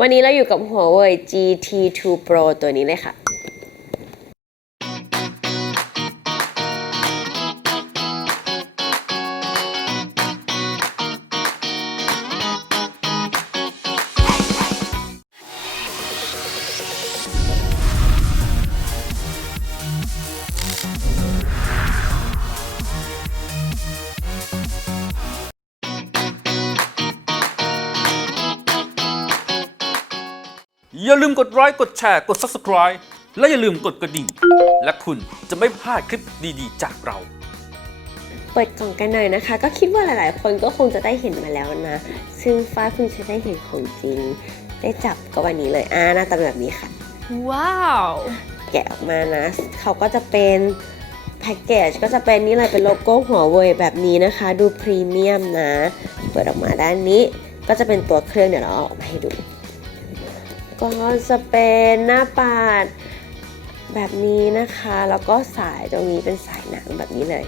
วันนี้เราอยู่กับ Huawei GT2 Pro ตัวนี้เลยค่ะ อย่าลืมกดไลค์กดแชร์กด Subscribe และอย่าลืมกดกระดิ่ง และคุณจะไม่พลาดคลิปดีๆ จากเรา เปิดกล่องกันหน่อยนะคะ ก็คิดว่าหลายๆ คนก็คงจะได้เห็นมาแล้วนะ ซึ่งฟ้าเพิ่งจะได้เห็นของจริง ได้จับก็วันนี้เลยอ่าหน้าตาเป็นแบบนี้ค่ะ ว้าว แกะออกมานะ เขาก็จะเป็นแพ็กเกจก็จะเป็นนี่เลยเป็นโลโก้หัวเว่ยแบบนี้นะคะ ดูพรีเมียมนะ เปิดออกมาด้านนี้ก็จะเป็นตัวเครื่องเดี๋ยวเราเอาออกมาให้ดู ก็จะเป็นหน้าปัดแบบนี้นะคะ แล้วก็สายตรงนี้เป็นสายหนังแบบนี้เลย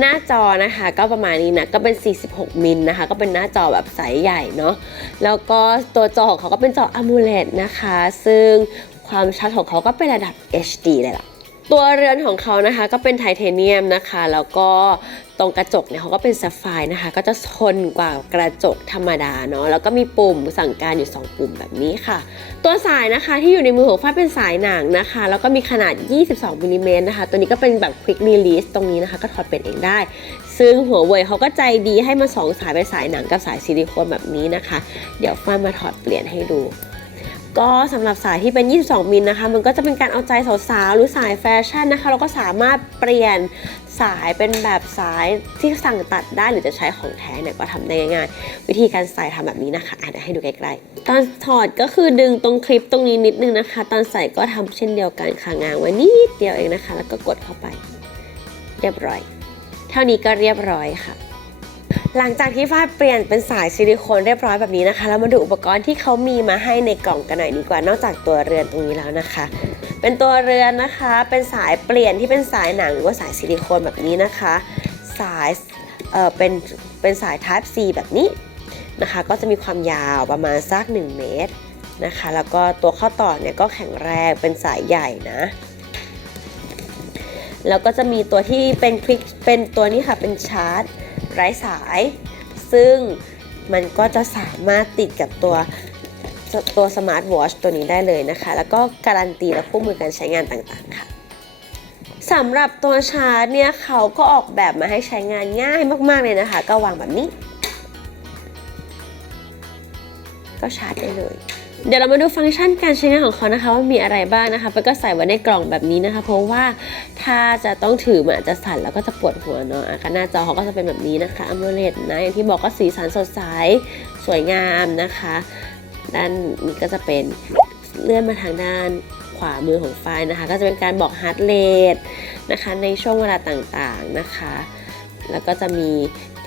หน้าจอนะคะก็ประมาณนี้นะก็เป็น 46 มิลนะคะ ก็เป็นหน้าจอแบบใสใหญ่เนาะแล้วก็ตัวจอของเขาก็เป็นจอ AMOLED นะคะ ซึ่งความชัดของเขาก็เป็นระดับ HD เลยล่ะ ตัวเรือนของเขานะคะก็เป็นไทเทเนียมนะคะ แล้วก็ตรงกระจกเนี่ยเขาก็เป็นซัฟไฟร์นะคะ ก็จะทนกว่ากระจกธรรมดาเนาะแล้วก็มีปุ่มสั่งการอยู่ 2 ปุ่มแบบนี้ค่ะ ตัวสายนะคะที่อยู่ในมือของฟ้าเป็นสายหนังนะคะ แล้วก็มีขนาด 22มิลลิเมตรนะคะ ตัวนี้ก็เป็นแบบ Quick Release ตรงนี้นะคะ ก็ถอดเป็นเองได้ ซึ่งหัวเว่ยเขาก็ใจดีให้มาสองสายเป็นสายหนังกับสายซิลิโคนแบบนี้นะคะ เดี๋ยวฟ้ามาถอดเปลี่ยนให้ดู ก็สำหรับสายที่เป็น 22 มิลนะคะ มันก็จะเป็นการเอาใจสาวๆ หรือสายแฟชั่นนะคะ เราก็สามารถเปลี่ยนสายเป็นแบบสายที่สั่งตัดได้หรือจะใช้ของแท้เนี่ยก็ทำได้ง่ายๆ วิธีการใส่ทำแบบนี้นะคะอะเดี๋ยวให้ดูใกล้ๆ ตอนถอดก็คือดึงตรงคลิปตรงนี้นิดนึงนะคะ ตอนใส่ก็ทำเช่นเดียวกันค่ะงางไว้นิดเดียวเองนะคะ แล้วก็กดเข้าไป เรียบร้อย เท่านี้ก็เรียบร้อยค่ะ หลังจากที่ฟ้าเปลี่ยนเป็นสายซิลิโคนเรียบร้อยแบบนี้นะคะแล้วมาดูอุปกรณ์ที่เขามีมาให้ในกล่องกันหน่อยดีกว่านอกจากตัวเรือนตรงนี้แล้วนะคะ เป็นตัวเรือนนะคะ เป็นสายเปลี่ยนที่เป็นสายหนังหรือว่าสายซิลิโคนแบบนี้นะคะ สายเออเป็นเป็นสาย Type C แบบนี้นะคะ ก็จะมีความยาวประมาณสัก 1 เมตรนะคะ แล้วก็ตัวข้อต่อเนี่ยก็แข็งแรงเป็นสายใหญ่นะ แล้วก็จะมีตัวที่เป็นคลิกเป็นตัวนี้ค่ะเป็นชาร์จไร้สาย ซึ่งมันก็จะสามารถติดกับตัวตัวสมาร์ทวอชตัวนี้ได้เลยนะคะ แล้วก็การันตีและคู่มือการใช้งานต่างๆค่ะสำหรับตัวชาร์จเนี่ยเขาก็ออกแบบมาให้ใช้งานง่ายมากๆเลยนะคะ ก็วางแบบนี้ ก็ชาร์จได้เลย เดี๋ยวเรามาดูฟังก์ชันการใช้งานของเขานะคะ ว่ามีอะไรบ้างนะคะแล้วก็ใส่ไว้ในกล่องแบบนี้นะคะ เพราะว่าถ้าจะต้องถือมันอาจจะสั่นแล้วก็จะปวดหัวเนาะหน้าจอเขาก็จะเป็นแบบนี้นะคะ AMOLED นะอย่างที่บอกก็สีสันสดใสสวยงามนะคะด้านนี้ก็จะเป็นเลื่อนมาทางด้านขวามือของไฟล์นะคะ ก็จะเป็นการบอก heart rate นะคะในช่วงเวลาต่างๆนะคะ แล้วก็จะมี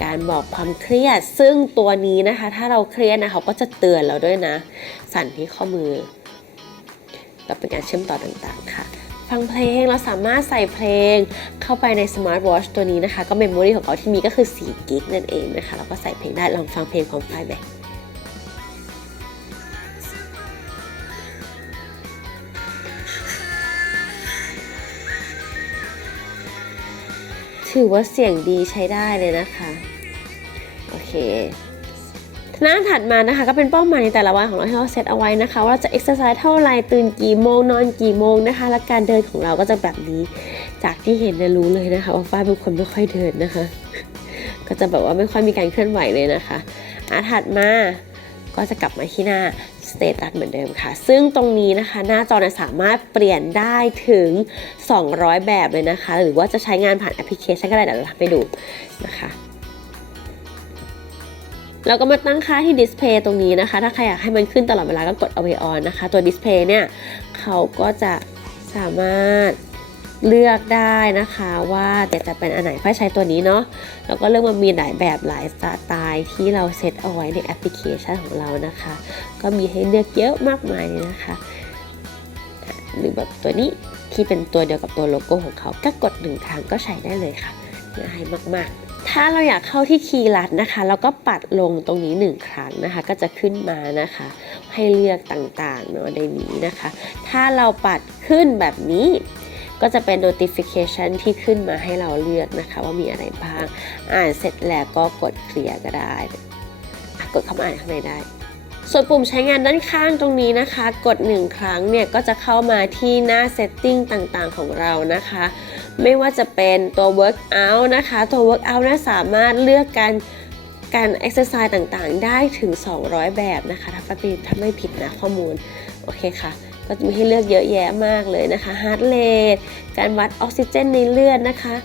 การบอกความเครียด ซึ่งตัวนี้นะคะ ถ้าเราเครียดนะเขาก็จะเตือนเราด้วยนะ สั่นที่ข้อมือก็เป็นการเชื่อมต่อต่างๆค่ะ ฟังเพลงเราสามารถใส่เพลงเข้าไปในสมาร์ทวอชตัวนี้นะคะ ก็เมมโมรีของเขาที่มีก็คือ4กิกนั่นเองนะคะ เราก็ใส่เพลงได้ลองฟังเพลงของไฟแบ็ ถือว่าเสียงดีใช้ได้เลยนะคะ โอเคหน้าถัดมานะคะก็เป็นเป้าหมายในแต่ละวันของเราที่เราเซตเอาไว้นะคะว่าเราจะเอ็กซ์ไซส์เท่าไหร่ตื่นกี่โมงนอนกี่โมงนะคะ และการเดินของเราก็จะแบบนี้ จากที่เห็นนี่ยรู้เลยนะคะว่าฝ้ายเป็นคนไม่ค่อยเดินนะคะ ก็จะแบบว่าไม่ค่อยมีการเคลื่อนไหวเลยนะคะอาถัดมา ก็จะกลับมาที่หน้าสเตตัสเหมือนเดิมค่ะ ซึ่งตรงนี้นะคะ หน้าจอสามารถเปลี่ยนได้ถึง 200 แบบเลยนะคะ หรือว่าจะใช้งานผ่านแอปพลิเคชันก็ได้เดี๋ยวเราทำไปดูนะคะแล้วก็มาตั้งค่าที่ดิสเพย์ตรงนี้นะคะ ถ้าใครอยากให้มันขึ้นตลอดเวลาก็กด Always On นะคะ ตัวดิสเพย์เนี่ย เขาก็จะสามารถ เลือกได้นะคะว่าแต่จะเป็นอันไหนฝ้ายใช้ตัวนี้เนาะแล้วก็เลือกมามีหลายแบบหลายสไตล์ที่เราเซตเอาไว้ในแอปพลิเคชันของเรานะคะ ก็มีให้เลือกเยอะมากมายเลยนะคะ หรือแบบตัวนี้ที่เป็นตัวเดียวกับตัวโลโก้ของเขาก็กดหนึ่งครั้งก็ใช้ได้เลยค่ะง่ายมาก ๆถ้าเราอยากเข้าที่คีย์ลัดนะคะ เราก็ปัดลงตรงนี้หนึ่งครั้งนะคะ ก็จะขึ้นมานะคะ ให้เลือกต่างๆเนาะในนี้นะคะ ถ้าเราปัดขึ้นแบบนี้ ก็จะเป็น notification ที่ขึ้นมาให้เราเลือกนะคะ ว่ามีอะไรบ้าง อ่านเสร็จแล้วก็กดเคลียร์ก็ได้ กดเข้ามาอ่านข้างในได้ ส่วนปุ่มใช้งานด้านข้างตรงนี้นะคะ กด 1 ครั้งเนี่ยก็จะเข้ามาที่หน้า setting ต่างๆ ของเรานะคะ ไม่ว่าจะเป็นตัว workout นะคะ ตัว workout นะสามารถเลือกการการ exercise ต่างๆ ได้ถึง 200 แบบนะคะ ถ้าปฏิถ้าไม่ผิดนะข้อมูล โอเคค่ะ ก็จะมีให้เลือกเยอะแยะมากเลยนะคะ heart rate การวัดออกซิเจนในเลือดนะคะ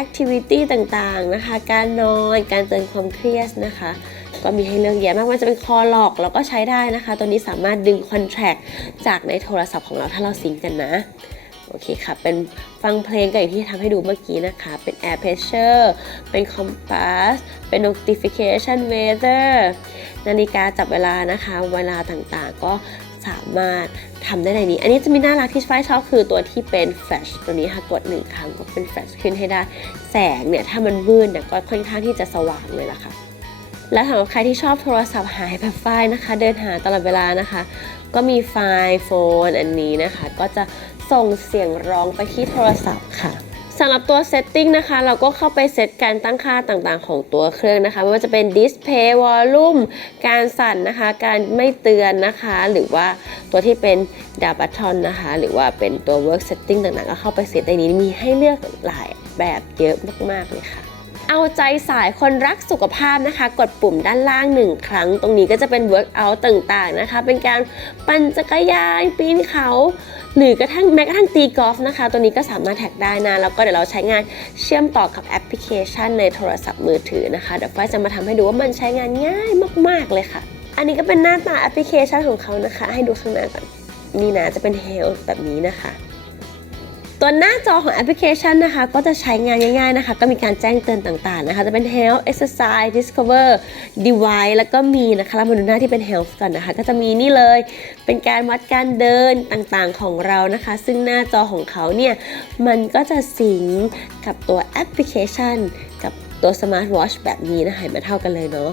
activity ต่างๆนะคะ การนอน การเตือนความเครียดนะคะ ก็มีให้เลือกเยอะมากว่าจะเป็นคอหลอกเราก็ใช้ได้นะคะ ตัวนี้สามารถดึงคอนแทคจากในโทรศัพท์ของเราถ้าเราซิงกันนะโอเคค่ะ เป็นฟังเพลงกันอย่างที่ทำให้ดูเมื่อกี้นะคะ เป็น air pressure เป็น compass เป็น notification weather นาฬิกาจับเวลานะคะ เวลาต่างๆ ก็สามารถ ทำได้ในนี้ อันนี้จะมีน่ารักที่ฝ้ายชอบคือตัวที่เป็น flash ตัวนี้ค่ะกดหนึ่งครั้งก็เป็น flash ขึ้นให้ได้ แสงเนี่ยถ้ามันมืดเนี่ยก็ค่อนข้างที่จะสว่างเลยล่ะค่ะ และสำหรับใครที่ชอบโทรศัพท์หายแบบฝ้ายนะคะ เดินหาตลอดเวลานะคะ ก็มีไฟล์โฟนอันนี้นะคะ ก็จะส่งเสียงร้องไปที่โทรศัพท์ค่ะสำหรับตัว setting นะคะ เราก็เข้าไปเซตการตั้งค่าต่างๆ ของตัวเครื่องนะคะไม่ว่าจะเป็น display volume การสั่นนะคะ การไม่เตือนนะคะ หรือว่า ตัวที่เป็นดาบัตทอนนะคะ หรือว่าเป็นตัว work setting ต่างๆ ก็เข้าไปเซตในนี้มีให้เลือกหลายแบบเยอะมากๆเลยค่ะเอาใจสายคนรักสุขภาพนะคะ กดปุ่มด้านล่างหนึ่งครั้ง ตรงนี้ก็จะเป็น workout ต่างๆนะคะ เป็นการปั่นจักรยานปีนเขา หรือกระทั่งแม้กระทั่งตีกอล์ฟนะคะ ตัวนี้ก็สามารถแท็กได้นะ แล้วก็เดี๋ยวเราใช้งานเชื่อมต่อกับแอปพลิเคชันในโทรศัพท์มือถือนะคะ เดี๋ยวฝ้าจะมาทำให้ดูว่ามันใช้งานง่ายมาก ๆเลยค่ะ อันนี้ก็เป็นหน้าตาแอปพลิเคชันของเขานะคะ ให้ดูข้างหน้าก่อนนี่นะจะเป็น Health แบบนี้นะคะตัวหน้าจอของแอปพลิเคชันนะคะ ก็จะใช้งานง่ายๆนะคะ ก็มีการแจ้งเตือนต่างๆนะคะ จะเป็น Health Exercise Discover Device แล้วก็มีนะคะเรามาดูหน้าที่เป็น Health ก่อนนะคะ ก็จะมีนี่เลย เป็นการวัดการเดินต่างๆของเรานะคะ ซึ่งหน้าจอของเขาเนี่ย มันก็จะสิงกับตัวแอปพลิเคชัน กับตัว Smart Watch แบบนี้นะคะเห็นมาเท่ากันเลยเนาะ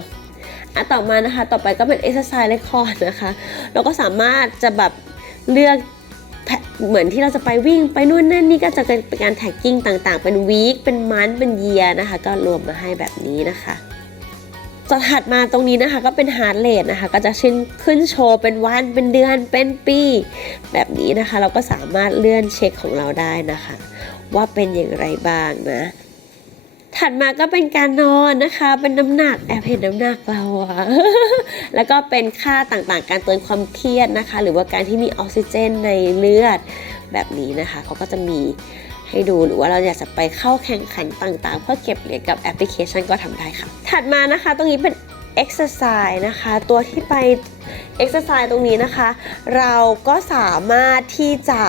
อะต่อมานะคะ ต่อไปก็เป็น exercise record นะคะ เราก็สามารถจะแบบเลือกเหมือนที่เราจะไปวิ่งไปนู่นนั่นนี่ก็จะเป็นการแท็กกิ้งต่างๆ เป็น week เป็นมันเป็น year นะคะ ก็รวมมาให้แบบนี้นะคะต่อถัดมาตรงนี้นะคะก็เป็น heart rate นะคะ ก็จะขึ้นขึ้นโชว์เป็นวันเป็นเดือนเป็นปี แบบนี้นะคะ เราก็สามารถเลื่อนเช็คของเราได้นะคะ ว่าเป็นอย่างไรบ้างนะ ถัดมาก็เป็นการนอนนะคะ เป็นน้ำหนักแอบเห็นน้ำหนักเราอะแล้วก็เป็นค่าต่างๆ การเตือนความเครียดนะคะ หรือว่าการที่มีออกซิเจนในเลือดแบบนี้นะคะเขาก็จะมีให้ดูหรือว่าเราอยากจะไปเข้าแข่งขันต่างๆ เพื่อเก็บเหรียญกับแอปพลิเคชันก็ทำได้ค่ะ ถัดมานะคะตรงนี้เป็น exercise นะคะ ตัวที่ไป exercise ตรงนี้นะคะ เราก็สามารถที่จะ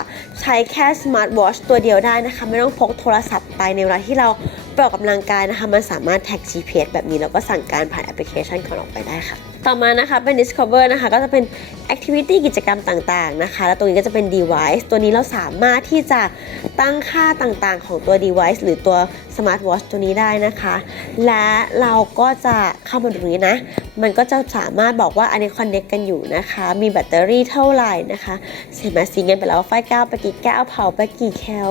ใช้แค่ smart watch ตัวเดียวได้นะคะ ไม่ต้องพกโทรศัพท์ไปในเวลาที่เรา ไปออกกำลังกายนะคะ มันสามารถแท็ก GPS แบบนี้แล้วก็สั่งการผ่านแอปพลิเคชันของเราไปได้ค่ะ ต่อมานะคะเป็น discover นะคะก็จะเป็น activity กิจกรรมต่างๆนะคะ แล้วตรงนี้ก็จะเป็น device ตัวนี้เราสามารถที่จะตั้งค่าต่างๆ ของตัว device หรือตัว smart watch ตัวนี้ได้นะคะ และเราก็จะเข้ามาตรงนี้นะ มันก็จะสามารถบอกว่าอันนี้ connect กันอยู่นะคะ มีแบตเตอรี่เท่าไหร่นะคะเห็นไหมสีเงินไปแล้วไฟก้าวไปกี่แก้วเผาไปกี่แคล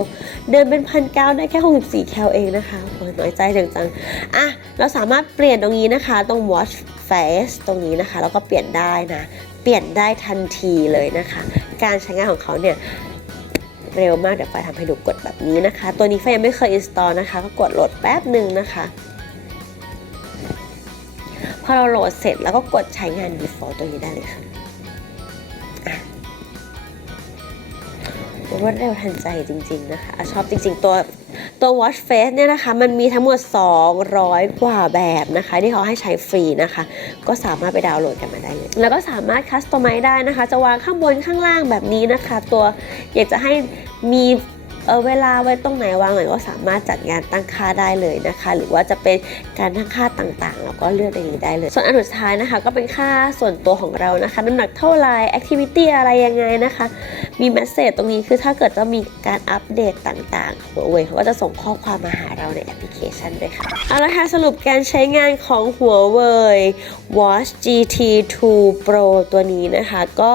เดินเป็นพันก้าวได้แค่64แคลเองนะคะโอ้ยน้อยใจจังๆอะเราสามารถเปลี่ยนตรงนี้นะคะ ตรง watch face ตรงนี้นะคะ แล้วก็เปลี่ยนได้นะ เปลี่ยนได้ทันทีเลยนะคะ การใช้งานของเขาเนี่ย เร็วมากเดี๋ยวไฟทำให้ดูกดแบบนี้นะคะ ตัวนี้ไฟยังไม่เคยอินสตอลนะคะ ก็กดโหลดแป๊บหนึ่งนะคะ พอเราโหลดเสร็จแล้วก็กดใช้งาน default ตัวนี้ได้เลยค่ะรวดเร็วทันใจจริง ๆ นะคะ ชอบจริง ๆ ตัว ตัว watch face เนี่ยนะคะ มันมีทั้งหมด 200 กว่าแบบนะคะ ที่เขาให้ใช้ฟรีนะคะ ก็สามารถไปดาวน์โหลดกันมาได้เลย แล้วก็สามารถคัสตอมไมได้นะคะ จะวางข้างบนข้างล่างแบบนี้นะคะ ตัวอยากจะให้มี เออเวลาไว้ตรงไหนวางไหนก็สามารถจัดงานตั้งค่าได้เลยนะคะ หรือว่าจะเป็นการตั้งค่าต่างๆ แล้วก็เลือกในนี้ได้เลย ส่วนอันสุดท้ายนะคะ ก็เป็นค่าส่วนตัวของเรานะคะน้ำหนักเท่าไหร่แอคทิวิตี้อะไรยังไงนะคะ มีเมสเซจตรงนี้คือถ้าเกิดจะมีการอัปเดตต่างๆหัวเว่ยเขาก็จะส่งข้อความมาหาเราในแอปพลิเคชันด้วยค่ะเอาละค่ะสรุปการใช้งานของหัวเว่ย Watch GT 2 Pro ตัวนี้นะคะ ก็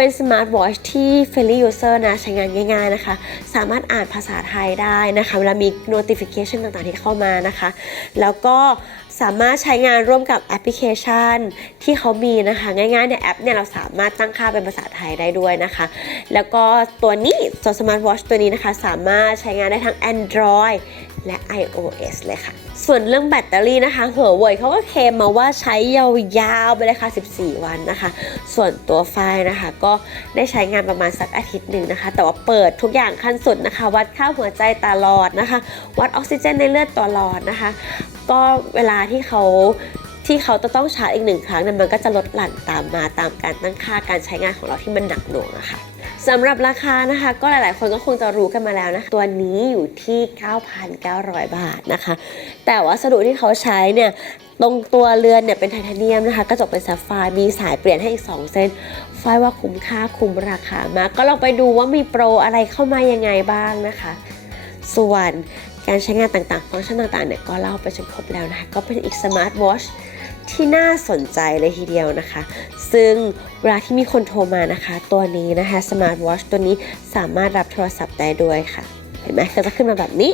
เป็นสมาร์ทวอชที่ friendly user นะใช้งานง่าย ๆนะคะ สามารถอ่านภาษาไทยได้นะคะ เวลามี notification ต่างๆที่เข้ามานะคะ แล้วก็สามารถใช้งานร่วมกับแอปพลิเคชันที่เขามีนะคะ ง่ายๆในแอปเนี่ยเราสามารถตั้งค่าเป็นภาษาไทยได้ด้วยนะคะ แล้วก็ตัวนี้ตัว Smart Watch ตัวนี้นะคะ สามารถใช้งานได้ทั้ง Android และ iOS เลยค่ะ ส่วนเรื่องแบตเตอรี่นะคะหัวเว่ยเขาก็เคลมมาว่าใช้ยาวๆไปเลยค่ะ 14 วันนะคะ ส่วนตัวไฟล์นะคะ ก็ได้ใช้งานประมาณสักอาทิตย์หนึ่งนะคะ แต่ว่าเปิดทุกอย่างขั้นสุดนะคะ วัดค่าหัวใจตลอดนะคะ วัดออกซิเจนในเลือดตลอดนะคะ ก็เวลาที่เขาที่เขาจะต้องชาร์จอีกหนึ่งครั้งเนี่ยมันก็จะลดหลั่นตามมาตามการตั้งค่าการใช้งานของเราที่มันหนักหน่วงอะค่ะ สำหรับราคานะคะ ก็หลาย ๆ คนก็คงจะรู้กันมาแล้วนะคะตัวนี้อยู่ที่ 9,900 บาทนะคะ แต่วัสดุที่เขาใช้เนี่ยตรงตัวเรือนเนี่ยเป็นไทเทเนียมนะคะกระจกเป็นแซฟไฟร์มีสายเปลี่ยนให้อีก 2 เส้นไฟว่าคุ้มค่าคุ้มราคามากก็ลองไปดูว่ามีโปรอะไรเข้ามายังไงบ้างนะคะ ส่วนการใช้งานต่าง ๆ ฟังก์ชันต่าง ๆ เนี่ยก็เล่าไปจนครบแล้วนะคะ ก็เป็นอีกสมาร์ทวอช ที่น่าสนใจเลยทีเดียวนะคะ ซึ่งเวลาที่มีคนโทรมานะคะ ตัวนี้นะคะสมาร์ทวอชตัวนี้สามารถรับโทรศัพท์ได้ด้วยค่ะ เห็นไหมก็จะขึ้นมาแบบนี้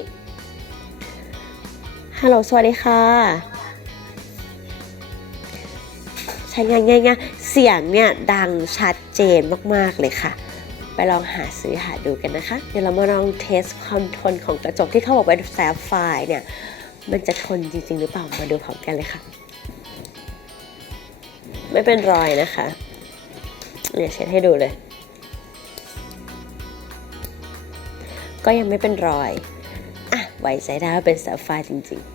ฮัลโหลสวัสดีค่ะ ใช้งานง่ายๆเสียงเนี่ยดังชัดเจนมากๆเลยค่ะไปลองหาซื้อหาดูกันนะคะ เดี๋ยวเรามาลองเทสความทนของกระจกที่เขาบอกเป็นแซฟไฟร์เนี่ย มันจะทนจริง ๆ หรือเปล่า มาดูพร้อมกันเลยค่ะ ไม่เป็นรอยนะคะ เนี่ยเช็ดให้ดูเลย ก็ยังไม่เป็นรอย อะ ไว้ใจได้ว่าเป็นสาฟไฟจริงๆ